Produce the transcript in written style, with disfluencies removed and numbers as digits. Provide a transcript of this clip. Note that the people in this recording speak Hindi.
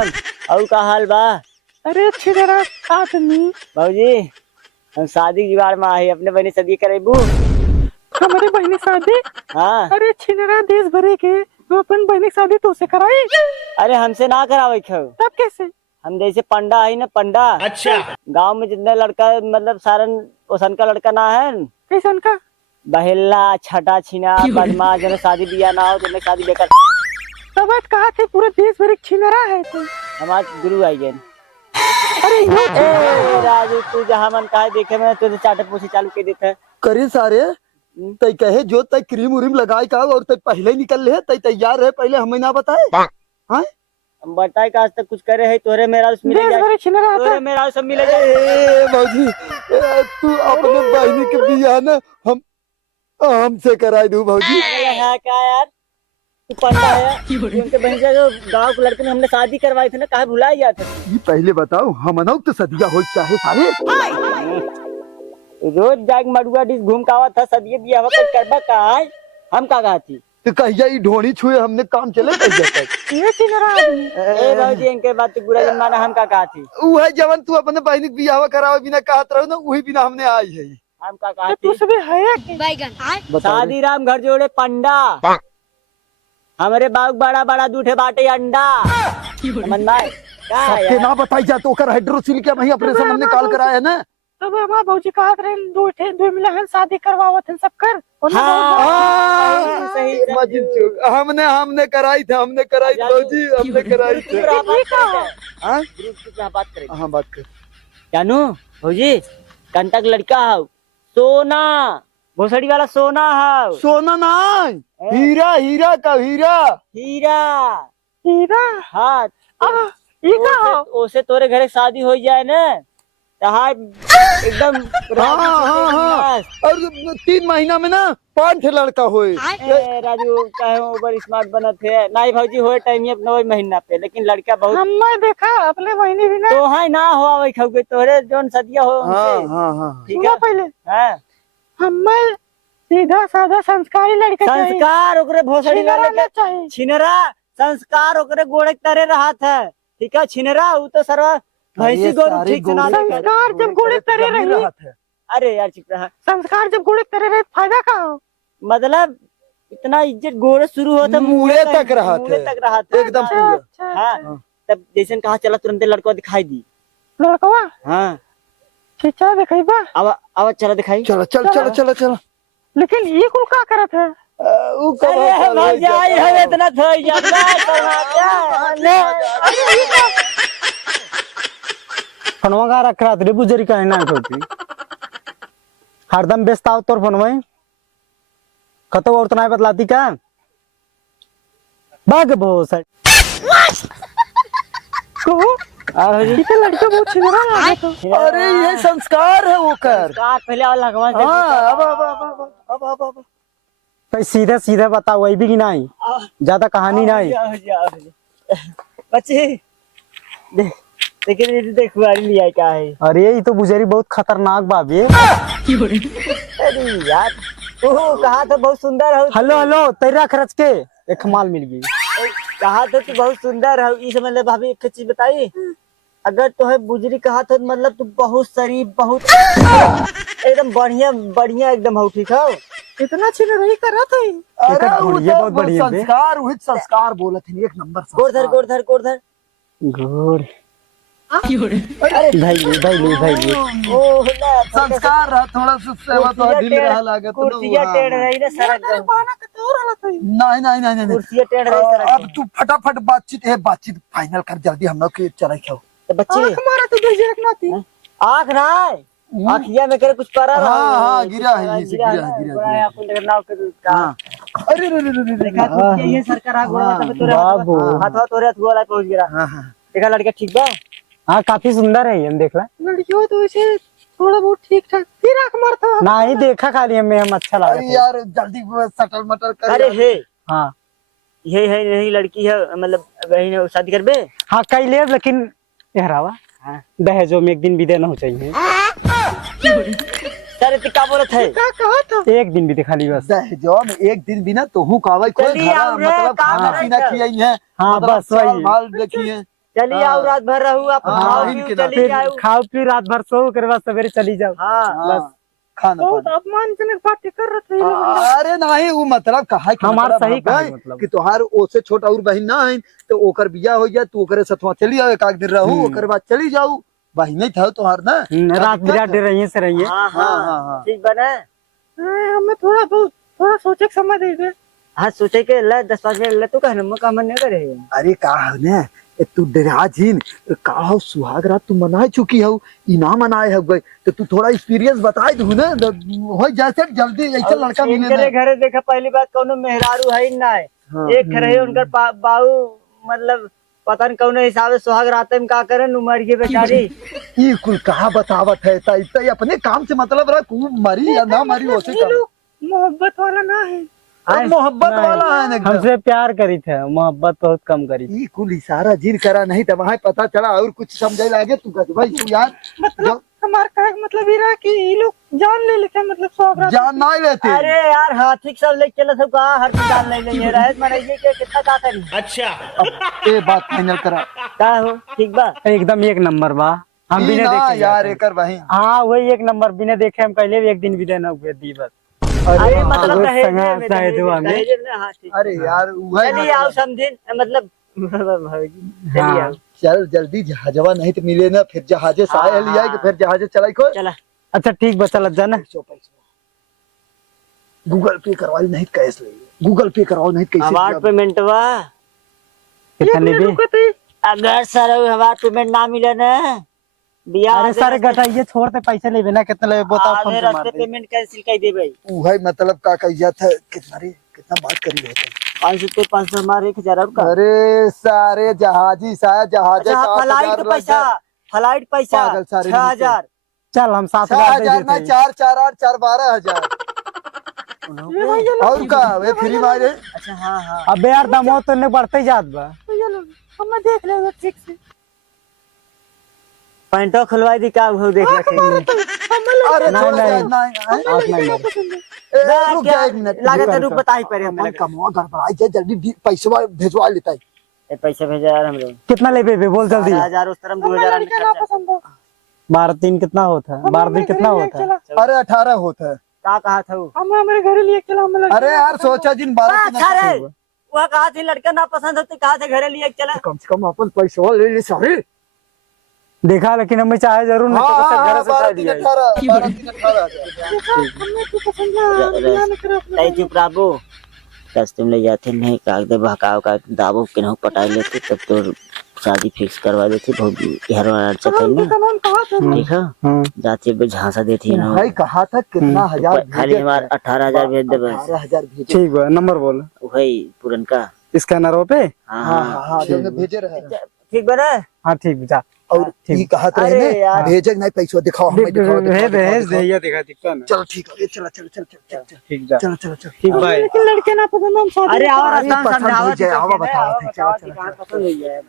राम। और का हाल बा? अरे छिनरा आदमी। बाबूजी हम शादी की बार में आई, अपने बहनी शादी करेबू? हमारे बहनी शादी? हाँ। अरे छिनरा देश भरे के तो अपन बहनी शादी तो से कराई। अरे हमसे ना करावे खो। तब कैसे? हम जैसे पंडा है ना, पंडा। अच्छा। गांव में जितने लड़का मतलब सारन ओसन का लड़का ना है, कैसन का? बहेला छटा छीना बदमाश, जने शादी बियाह ना हो तो शादी बेकार। तब कहा थे पूरे देश भर एक छिनरा है तो। हमारे गुरु आई गए। अरे ए राजू तू जहाँ मन का देखे में तुझे चाटे पूछे चालू के देते करे सारे तय कहे जो तय क्रीम उरीम लगाए का और तय पहले निकल ले तय तैयार है, पहले हमें ना बताए। हाँ हम बताए का आज तक कुछ करे है तोरे मेरा उस मिले देश भर छिनरा तोरे आता। मेरा सब मिले जाए। ए बाबूजी तू अपने बहनी के बियाह ना हमसे कराई दू बाबूजी। है क्या यार, तू पंडा है उनके बहन से जो गांव के लड़के ने हमने शादी करवाई थी ना, काहे भुला गया था? ये पहले बताओ हम तो सदिया हो चाहे सारे रोज जाग मड़ुआ डिस घूम का था, सदिये बियाह वक्त करबा का है? हम का कहती तो कहिया ये ढोनी छुए हमने काम चले कहिया तक। ये छिनरा आदमी। ए बाबूजी इनके बात तो बुरा जमाना हम का कहती। वह जवन तू अपने बहनी के बियाह करावे बिना कहत रहो ना, वही बिना हमने आई है। हम का तो कहती तू सब है कि? बताओ रे। शादी राम घर जोड़े पंडा, हमारे बाग बड़ा बड़ा दूठे बाटे अंडा। समझना है क्या सबके यार? ना बताई जा तो ओकर हाइड्रोसिल के वही ऑपरेशन हमने काल कराया है ना। तब हमारा बाबूजी कहा थे दो मिला है शादी करवावत है सब कर। हाँ, सही सही मजिद चूक। हमने कराई थी, हमने कराई थी बाबूजी, हमने कराई थी। हाँ बात करें। हाँ बात कर। जानू भौजी कंटक लड़का है सोना, भोसड़ी वाला सोना है। सोना नहीं, हीरा, हीरा का हीरा। हीरा। हीरा। हाँ ये का हो? ओसे तोरे घरे शादी हो जाए ना तहार एकदम हाँ हाँ हाँ। और 3 महीना में ना 5 लड़का होए। राजू कहे ओवर स्मार्ट बनत है नहीं भौजी, होए टाइम 9 महीना पे, लेकिन लड़का बहुत हमने देखा अपने बहनी भी ना। तो है ना हो आवे खौगे तोरे जोन सदिया हो हाँ उनसे। हाँ हाँ। ठीक सुनो है पहले हाँ। हमें सीधा साधा संस्कारी लड़का चाहिए। संस्कार ओकरे भोसड़ी छिनरा वाले ना के चाहिए। छिनरा संस्कार ओकरे गोड़े तरे रहा था। ठीक है छिनरा वो तो सरवा भैंसी गोरू ठीक से ना लेकर। संस्कार जब गोड़े तरे रही। अरे यार चुप रहा। संस्कार जब गोड़े तरे रहे फायदा का हो? मतलब इतना इज्जत गोड़े शुरू होता मुड़े तक रहा मुड़े था। तक रहा था एकदम हाँ, पूरा। अच्छा, हाँ तब जैसे कहा चला तुरंत लड़का दिखाई दी। लड़कवा हाँ खींचा देखई बा। अब चला दिखाई। चलो चल चलो चलो चलो। लेकिन ये कुल का करत है? ऊ कब अरे भौजाई है इतना थोड़ी जाता फोनवा का रख रहा रे बुजरी का है ना होती हरदम व्यस्त आओ तोर फोनवा कतो और तो नहीं बतलाती का भाग बहुत को ये तो लड़का बहुत छिनरा लगा तो। अरे ये संस्कार है वो कर। पहले वाला भगवान से हाँ अब भाई सीधे सीधे बताओ वही भी कि नहीं ज्यादा कहानी नहीं। बच्चे लेकिन देख वाली लिया क्या है। अरे ये तो बुजरी बहुत खतरनाक बाबी। अरे यार ओह कहा तो बहुत सुंदर है। हेलो हेलो तेरा खर्च के एक माल मिल गई। कहा तो तू बहुत सुंदर है इस मतलब भाभी एक चीज बताई, अगर तो है बुजरी कहा तो मतलब तू बहुत शरीफ बहुत एकदम बढ़िया बढ़िया एकदम हो। ठीक है इतना छिनरा ही करा था। अरे वो ये बहुत तो बढ़िया बे। संस्कार वही संस्कार बोलत है एक नंबर गोड़ धर गोड़ धर गोड़ धर गुड अरे भाई ओह ना संस्कार रहा थोड़ा सा सेवा तो ढील रहा लागत कुर्सियां टेढ़ रही ना सरक गई। बहाना का तो रहा था। नहीं नहीं नहीं नहीं कुर्सियां टेढ़ रही सरक अब गई। तू फटाफट बातचीत फाइनल कर जल्दी हम लोग के चले खाओ। तो बच्चे हमारा तो भेज रखना थी। आँख ना आँखिया में करे कुछ परा रहा हाँ हाँ गिरा है गिरा आपको देखना का अरे देखा ये सरकार आ गोड़ा तब तोरे बाबू। हाथ तोरे गोला पहुंच गया। हाँ हाँ देखा लड़का ठीक बा। हाँ काफी सुंदर है हम देख ला लड़कियों तो ऐसे थोड़ा बहुत ठीक ठाक फिर आंख मारता। नहीं देखा खाली हमें हम अच्छा लगा अरे यार जल्दी सटल मटर कर। अरे हे हाँ ये है नहीं लड़की है मतलब वही शादी करबे। हाँ कई ले लेकिन यहरावा हाँ। दहेजों में एक दिन भी देना हो चाहिए। सर इतनी क्या बोलत है? क्या कहा था? एक दिन भी दिखा ली बस। दहेजों में एक दिन बिना तो हूँ कावाई कोई चलिए खाना आओ रे, मतलब काम खाना है पीना इधर। खियाई है। हाँ मतलब बस वही माल रखी है। चलिए आओ रात भर रहू आप हाँ, खाओ इनके पियो, नाम। चली फिर जाओ। खाओ पी रात भर सो कर बाद सवेरे चली जाओ। हाँ बस खाना बहुत पानी। अपमानजनक बातें कर रहे थे ये लोग। अरे नहीं वो मतलब कहा कि हमार मतलब सही हम कहा गए मतलब। कि तोहार ओसे छोटा और बहन ना है तो ओकर बियाह हो जाए तू ओकरे सतवा चली जाओ एक आध दिन रहू ओकर बाद चली जाऊ बहन नहीं था तोहार ना रात बिरात रहिए से रहिए। हाँ हाँ, हाँ हाँ। ठीक बना। हमें थोड़ा सोचे के समय दे दे। हाँ सोचे के ला 10-5 मिनट ला तू कहना का मन नहीं करे। अरे का है ने तू डरा जीन का हो सुहाग रात तू मनाए चुकी हो ई ना मनाए हो गई तो तू थोड़ा एक्सपीरियंस बताए दू ना हो जैसे जल्दी ऐसा लड़का मिले ना। इनके घरे देखा पहली बात कौनो मेहरारू है ही ना है। हाँ। एक रहे उनकर बाऊ मतलब पता नहीं कौन हिसाब से सुहाग रात में का करे उमर के बेचारी। ई कुल कहा बतावत है तई अपने काम से मतलब रहा कू मरी या ना मरी ओसे ये का लोग मोहब्बत वाला ना है। अब मोहब्बत नहीं, वाला है ना एकदम। हमसे प्यार करी थे, मोहब्बत बहुत कम करी थी। ई कुल इशारा जिन करा नहीं तो वहां पता चला और कुछ समझे लागे तू कहते भाई तू यार मतलब हमारा कहे का मतलब ये रहा कि ये लोग जान ले लेते हैं, मतलब सौगरात। जान ना ही लेते अरे यार हाथी सब लेके चला सब कहा हर जान ले लेंगे रहे मनाइए के कितना का करी। अब ये बात फाइनल करा का हो ठीक बा। एकदम एक नंबर बा। हम भी ई नहीं ना देखे यार जाते। एकर भाई हाँ वही एक नंबर बिना देखे हम पहले भी एक दिन भी देना हुए दी बस। अरे मतलब वो दहेज संगा में दहेज हुआ हमें। दहेज में हाँ ठीक। अरे यार वही चलिए आओ समझे मतलब चलिए हाँ। आओ चल जल्दी जहाजवा नहीं तो मिले ना फिर जहाजे से हाँ, आए लिया कि फिर जहाजे चलाई को चला। अच्छा ठीक बा चल जाना। गूगल पे करवाई नहीं कैश ले गूगल पे करवाओ नहीं कैसे हमार दिया? पेमेंट बा कितने भी अगर सर हमार पेमेंट ना मिले ना बियाह अरे सारे गटाइए छोड़ते पैसे ले ना कितने ले बताओ फोन आधे पे मार रास्ते दे। पेमेंट कैंसिल कर दे भाई। वही मतलब का कहिया था कितना रे कितना बात करी है 500 हमारे 1000 और का। अरे सारे जहाजी शायद जहाजे अच्छा का फ्लाइट पैसा फ्लाइट पैसा पागल सारे 6000। चल हम 6000 7,000 ना दे 4 4 8 4 12,000 और का वे फ्री मारे अच्छा हाँ हाँ अबे यार दमो तो ने बढ़ते ही जात बा। तो ये लोग हमें देख लेंगे ठीक से। पैंटो खुलवाई दी का वो देख रखे अरे नहीं, थोड़ा नहीं। नहीं आँख नहीं मार। रुक जा एक मिनट लागत रुक बता ही पड़े मन कमवा गड़बड़ाई जाए जल्दी पैसा भेजवा लेता है पैसे भेजा यार हम लोग कितना ले बे बोल जल्दी। 1000 उस तरफ हमें 2000 लड़का ना पसंद हो। 12 कितना होता है 12 कितना होता है। अरे 18 होता है का कहा था वो। हमें हमारे घर लिए चला हमें लड़का अरे यार सोचा जिन 12 अच्छा रे वह कहा थी लड़का ना पसंद होते कहा थे घरे लिए चला। कम से कम अपन पैसा ले ले सारे देखा लेकिन हमें चाहे जरूर नहीं तो सब घर से उठा दिया। 12 3 18 हमें तो पसंद ना बियाह नहीं करो अपने। तय चुप राबू कस तुम ले जाते नहीं कागज बहकाव का दाबो केनहु पटाई लेते तब तो शादी फिक्स करवा देते बहुत घर वाला अच्छा था ना कानून कहा था ठीक है हाँ। जाते पे झांसा देती है ना भाई कहा था कितना हजार खाली हमार 18,000 भेज दे बस 18,000 भेजे ठीक बा नंबर बोल वही पुरनका। स्कैनरों पे। हाँ हाँ हाँ हाँ जो ने भेजे रहे ठीक बना। हाँ ठीक जा और ये कहत रहे अरे ने यार। भेजे नहीं पैसा दिखाओ हमें दिखाओ भेज दे ये दिखा दिखता ना। चलो ठीक है चलो चलो चलो चलो ठीक जा चलो चलो चलो ठीक भाई। लेकिन लड़के ना पसंद हम शादी अरे और अरे आसान पसंद समझावा हो जाए, आवा बताओ, बताओ चलो, चलो। कहाँ पसंद हुई है।